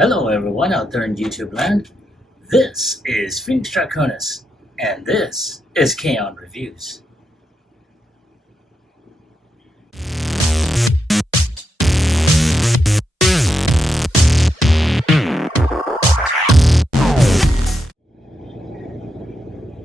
Hello everyone out there in YouTube land. This is Phoenix Draconis, and this is Kaon Reviews.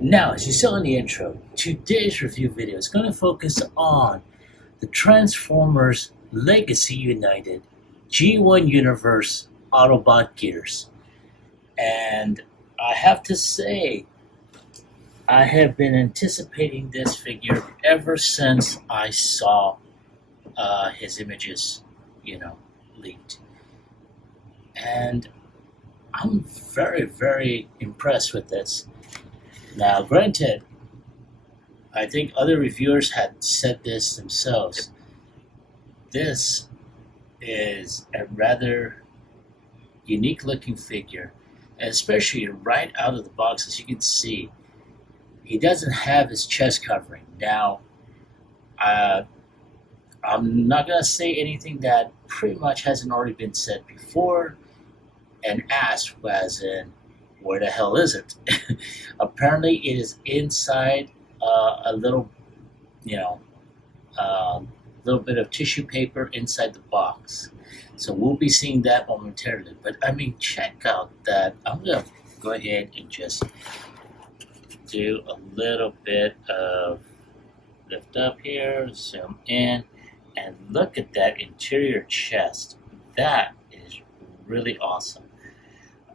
Now, as you saw in the intro, today's review video is going to focus on the Transformers Legacy United G1 Universe Autobot gears. And I have to say, I have been anticipating this figure ever since I saw his images, leaked. And I'm very, very impressed with this. Now, granted, I think other reviewers had said this themselves. This is a rather unique looking figure, and especially right out of the box, as you can see, he doesn't have his chest covering. Now, I'm not going to say anything that pretty much hasn't already been said before and asked, as in, where the hell is it? Apparently, it is inside a little, little bit of tissue paper inside the box. So we'll be seeing that momentarily. But I mean, check out that. I'm going to go ahead and just do a little bit of lift up here, zoom in, and look at that interior chest. That is really awesome.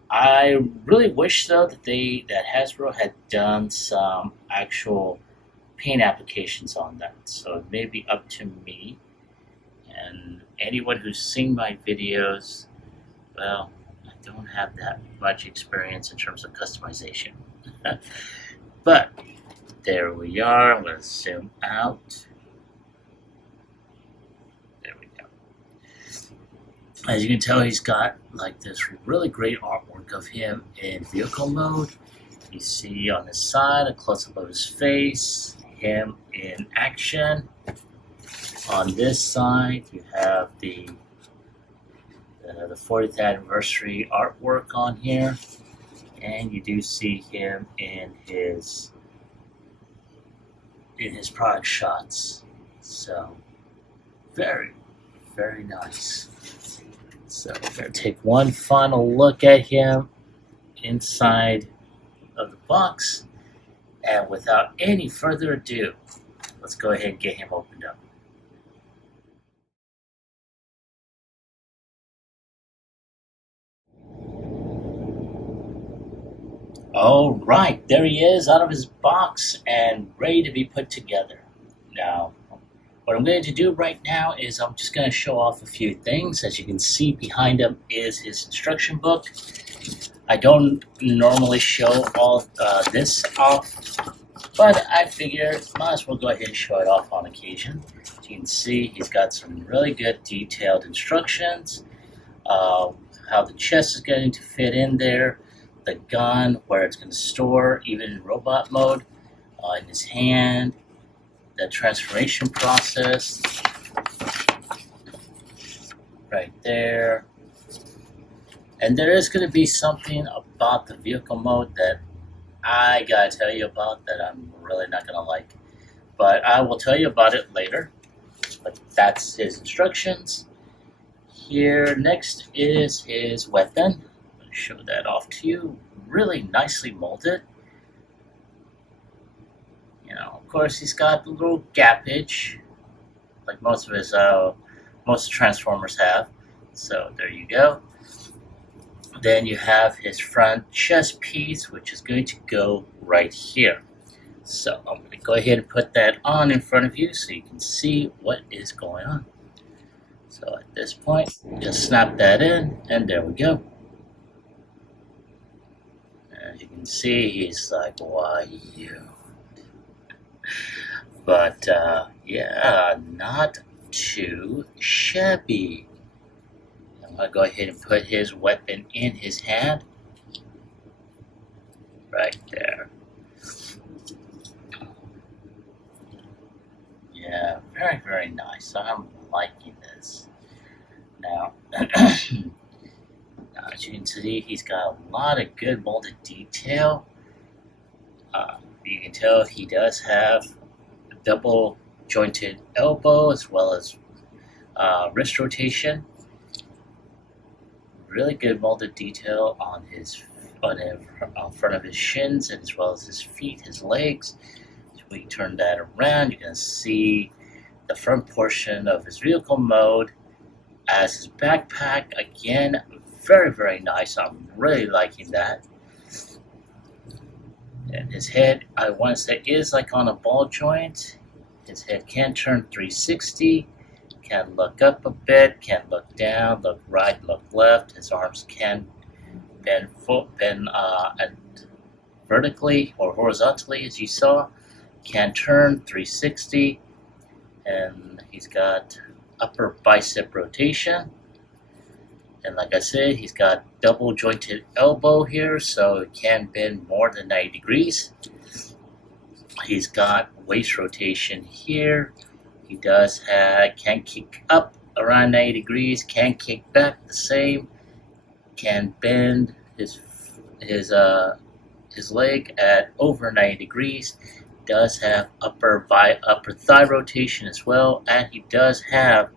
I really wish though that Hasbro had done some actual paint applications on that. So it may be up to me and anyone who's seen my videos. Well, I don't have that much experience in terms of customization. But there we are. I'm going to zoom out. There we go. As you can tell, he's got like this really great artwork of him in vehicle mode. You see on the side a close-up of his face, him in action. On this side, you have the 40th anniversary artwork on here, and you do see him in his product shots. So very, very nice. So we're going to take one final look at him inside of the box, and without any further ado, let's go ahead and get him opened up. All right, there he is out of his box and ready to be put together. Now, what I'm going to do right now is I'm just going to show off a few things. As you can see, behind him is his instruction book. I don't normally show all this off, but I figured might as well go ahead and show it off on occasion. As you can see, he's got some really good detailed instructions, how the chest is going to fit in there, the gun, where it's going to store, even in robot mode, in his hand, the transformation process, right there. And there is going to be something about the vehicle mode that I gotta tell you about that I'm really not going to like. But I will tell you about it later. But that's his instructions. Here next is his weapon. Show that off to you. Really nicely molded. Of course, he's got a little gappage, like most Transformers have. So there you go. Then you have his front chest piece, which is going to go right here. So I'm going to go ahead and put that on in front of you so you can see what is going on. So at this point, just snap that in, and there we go. As you can see, he's like, why you? But, yeah, not too shabby. I'm going to go ahead and put his weapon in his hand. Right there. Yeah, very, very nice. I'm liking this. Now, As you can see, he's got a lot of good molded detail. You can tell he does have a double jointed elbow as well as wrist rotation. Really good molded detail on front of his shins and as well as his feet, his legs. So we turn that around, you can see the front portion of his vehicle mode as his backpack. Again, very nice. I'm really liking that. And his head, I want to say, is like on a ball joint. His head can turn 360, can look up a bit, can look down, look right, look left. His arms can bend vertically or horizontally, as you saw. Can turn 360, and he's got upper bicep rotation. And like I said, he's got double jointed elbow here, so it can bend more than 90 degrees. He's got waist rotation here. He can kick up around 90 degrees, can kick back the same, can bend his leg at over 90 degrees. Does have upper thigh rotation as well, and he does have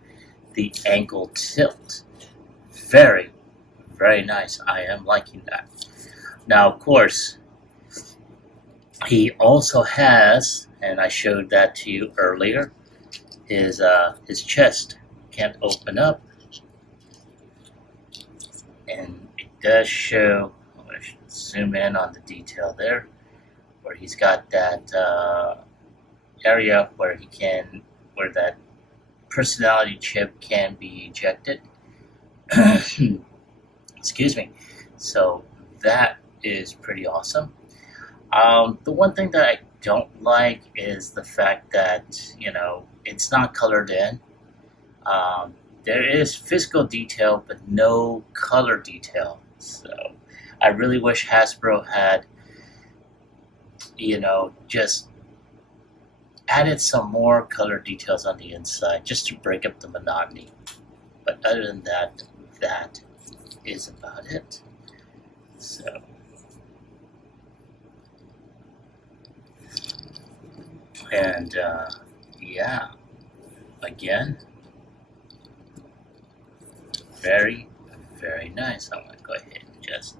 the ankle tilt. Very nice. I am liking that. Now, of course, he also has, and I showed that to you earlier, his chest can open up, and it does show. I'm going to zoom in on the detail there, where he's got that area where that personality chip can be ejected. Excuse me. So that is pretty awesome. The one thing that I don't like is the fact that, it's not colored in. There is physical detail, but no color detail. So I really wish Hasbro had, just added some more color details on the inside just to break up the monotony. But other than that, that is about it. So, and yeah, again, very nice. I'm going to go ahead and just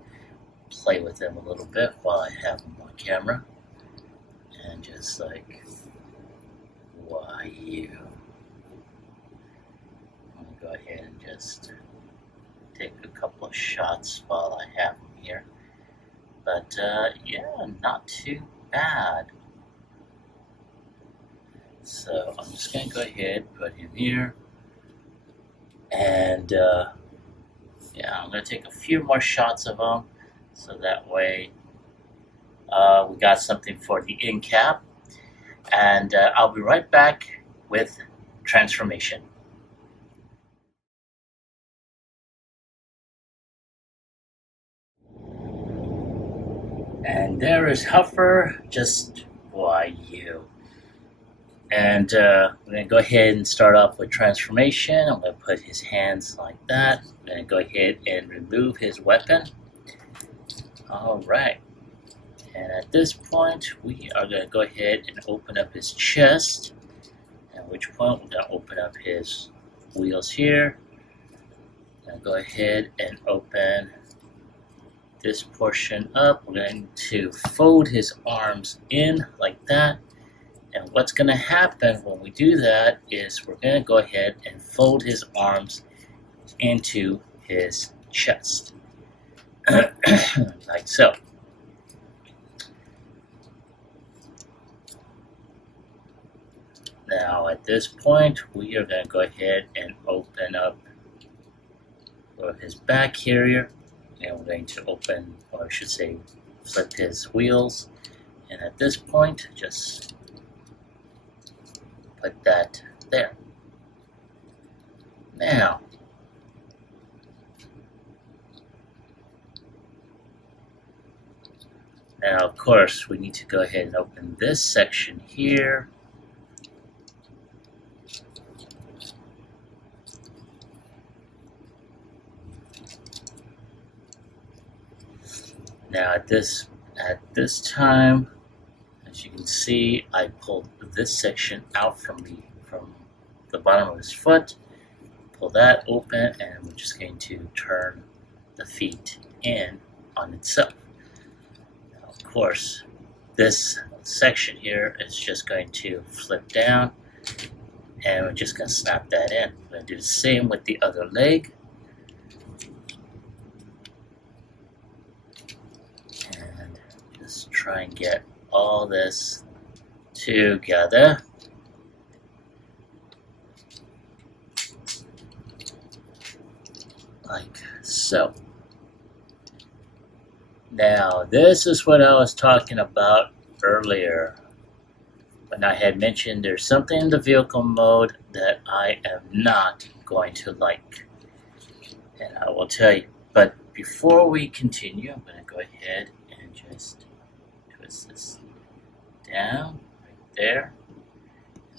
play with them a little bit while I have them on camera, and just like, why you? I'm going to go ahead and just take a couple of shots while I have them here. But yeah, not too bad. So I'm just going to go ahead and put him here. And yeah, I'm going to take a few more shots of him, so that way we got something for the end cap. And I'll be right back with transformation. And there is Huffer, just why you. And we're going to go ahead and start off with transformation. I'm going to put his hands like that. I'm going to go ahead and remove his weapon. Alright. And at this point, we are going to go ahead and open up his chest. At which point, we're going to open up his wheels here. I'm going to go ahead and open this portion up. We're going to fold his arms in like that. And what's going to happen when we do that is we're going to go ahead and fold his arms into his chest. Like so. Now at this point, we are going to go ahead and open up his back here. And we're going to open, or I should say, flip his wheels. And at this point, just put that there. Now, of course, we need to go ahead and open this section here. Now at this time, as you can see, I pulled this section out from the bottom of his foot. Pull that open, and we're just going to turn the feet in on itself. Now, of course, this section here is just going to flip down, and we're just going to snap that in. We're going to do the same with the other leg. And just try and get all this together. Like so. Now, this is what I was talking about earlier when I had mentioned there's something in the vehicle mode that I am not going to like. And I will tell you. But before we continue, I'm going to go ahead and just twist this down right there.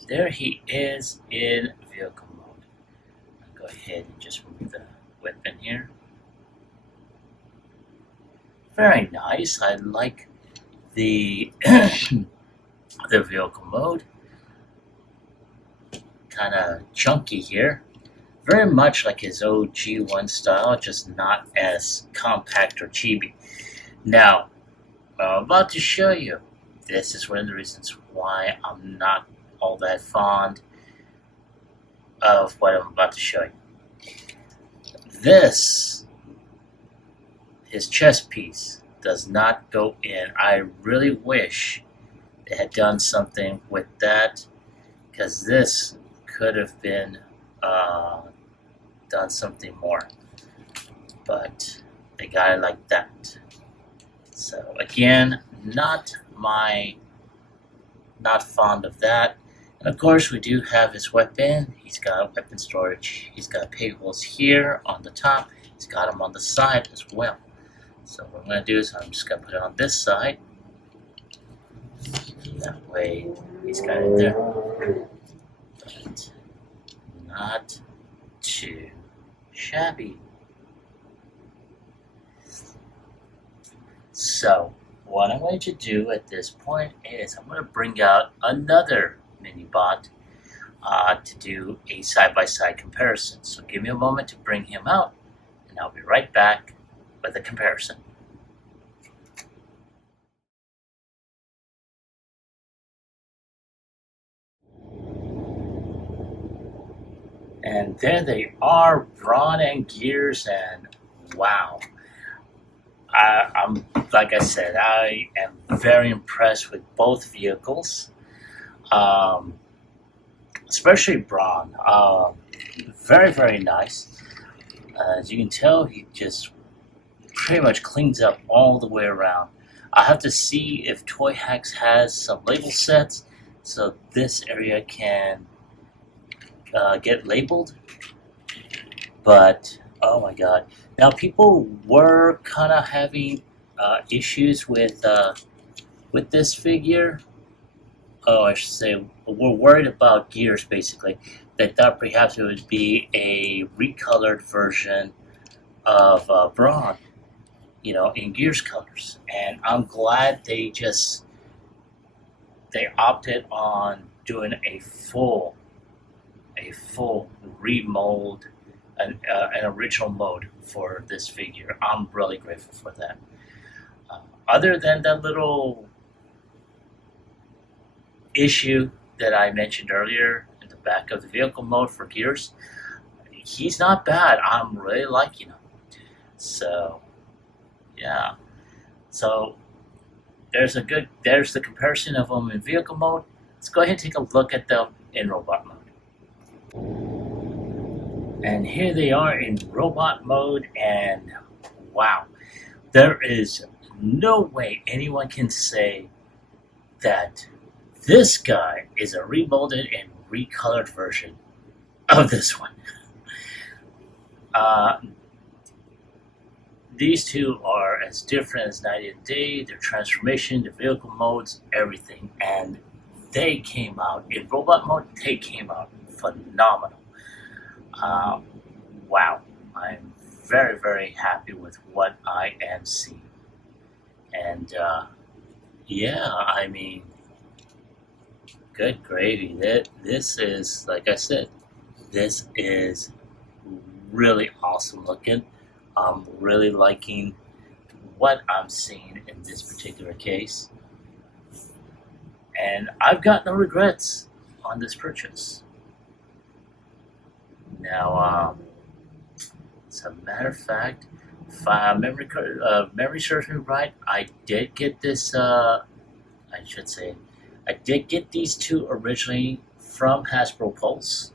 There he is in vehicle mode. I'll go ahead and just remove the weapon here. Very nice. I like the the vehicle mode. Kind of chunky here. Very much like his old G1 style, just not as compact or chibi. Now, I'm about to show you. This is one of the reasons why I'm not all that fond of what I'm about to show you. This, his chest piece, does not go in. I really wish they had done something with that, because this could have been done something more, but they got it like that. So again, not fond of that. And of course, we do have his weapon. He's got weapon storage. He's got pay holes here on the top. He's got them on the side as well. So what I'm going to do is I'm just going to put it on this side. That way he's got it there. But not too shabby. So what I'm going to do at this point is I'm going to bring out another mini bot to do a side-by-side comparison. So give me a moment to bring him out, and I'll be right back with a comparison. And there they are, Brawn and Gears, and wow. I'm like I said, I am very impressed with both vehicles, especially Brawn. Very, very nice. As you can tell, he just pretty much cleans up all the way around. I have to see if Toy Hacks has some label sets so this area can get labeled. But oh my god. Now people were kind of having issues with this figure. Oh, I should say, we're worried about Gears basically. They thought perhaps it would be a recolored version of Brawn, you know, in Gears colors. And I'm glad they opted on doing a full remold, an original mode for this figure. I'm really grateful for that. Other than that little issue that I mentioned earlier in the back of the vehicle mode for Gears, he's not bad. I'm really liking him. So, yeah. So there's the comparison of them in vehicle mode. Let's go ahead and take a look at them in robot mode. And here they are in robot mode, and wow, there is no way anyone can say that this guy is a remolded and recolored version of this one. These two are as different as night and day. Their transformation, the vehicle modes, everything, and they came out in robot mode. They came out phenomenal. Wow, I'm very, very happy with what I am seeing. And yeah, I mean, good gravy. This is, like I said, this is really awesome looking. I'm really liking what I'm seeing in this particular case. And I've got no regrets on this purchase. Now, as a matter of fact, if memory serves me right, I did get this. I should say, I did get these two originally from Hasbro Pulse.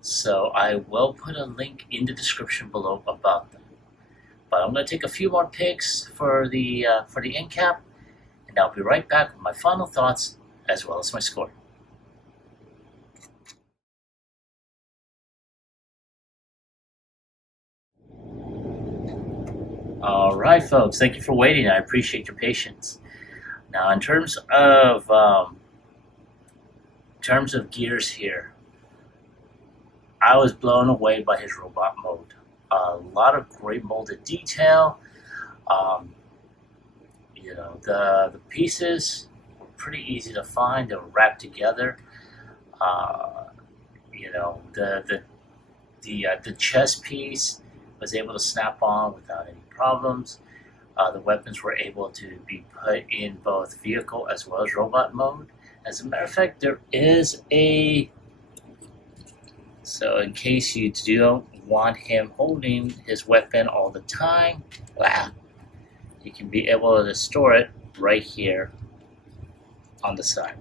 So I will put a link in the description below about them. But I'm going to take a few more pics for the end cap, and I'll be right back with my final thoughts as well as my score. All right, folks. Thank you for waiting. I appreciate your patience. Now, in terms of gears here, I was blown away by his robot mode. A lot of great molded detail. You know, the pieces were pretty easy to find. They were wrapped together. You know, the chest piece was able to snap on without any problems. The weapons were able to be put in both vehicle as well as robot mode. As a matter of fact, there is a... So in case you don't want him holding his weapon all the time, you can be able to store it right here on the side.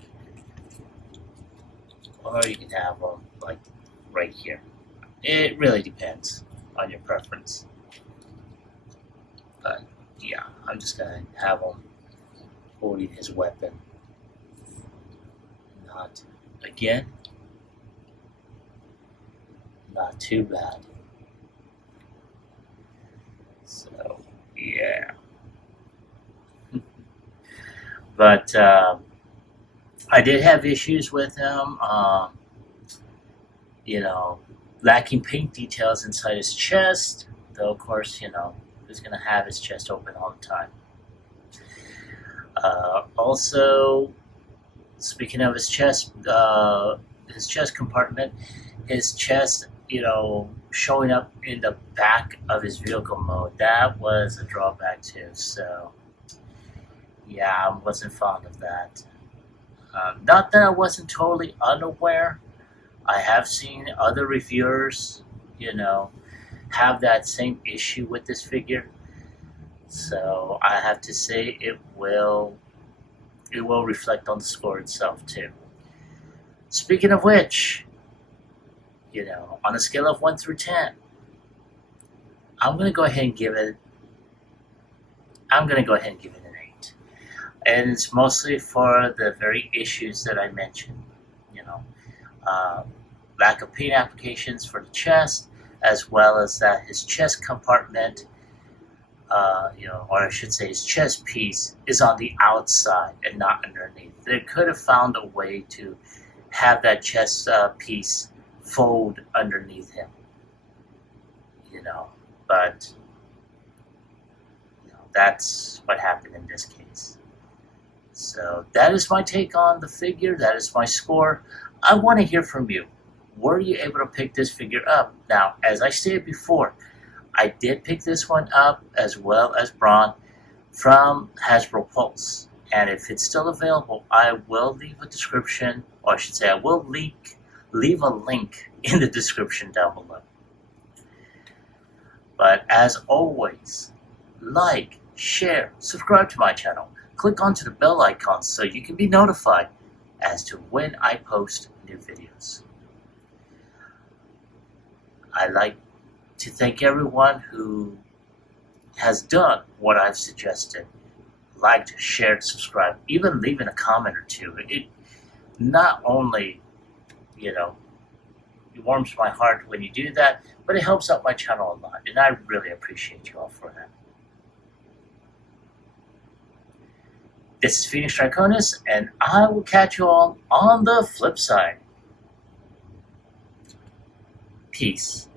Or you can have them like right here. It really depends on your preference. But yeah, I'm just gonna have him holding his weapon. Not too bad. So yeah. But I did have issues with him. You know, lacking paint details inside his chest. Though of course, you know, he's gonna have his chest open all the time. Also, speaking of his chest compartment, his chest, you know, showing up in the back of his vehicle mode, that was a drawback too. So, yeah, I wasn't fond of that. Not that I wasn't totally unaware. I have seen other reviewers, you know, have that same issue with this figure. So I have to say it will reflect on the score itself too. Speaking of which, you know, on a scale of 1 through 10, I'm gonna go ahead and give it an 8. And it's mostly for the very issues that I mentioned, you know. Lack of paint applications for the chest, as well as that his chest compartment, you know, or I should say his chest piece is on the outside and not underneath. They could have found a way to have that chest piece fold underneath him, you know, but you know, that's what happened in this case. So that is my take on the figure. That is my score. I want to hear from you. Were you able to pick this figure up? Now, as I stated before, I did pick this one up as well as Brawn from Hasbro Pulse. And if it's still available, I will leave a description, or I should say I will leave a link in the description down below. But as always, like, share, subscribe to my channel. Click onto the bell icon so you can be notified as to when I post new videos. I like to thank everyone who has done what I've suggested. Liked, shared, subscribed, even leaving a comment or two. It not only, you know, it warms my heart when you do that, but it helps out my channel a lot, and I really appreciate you all for that. This is Phoenix Draconis, and I will catch you all on the flip side. Peace.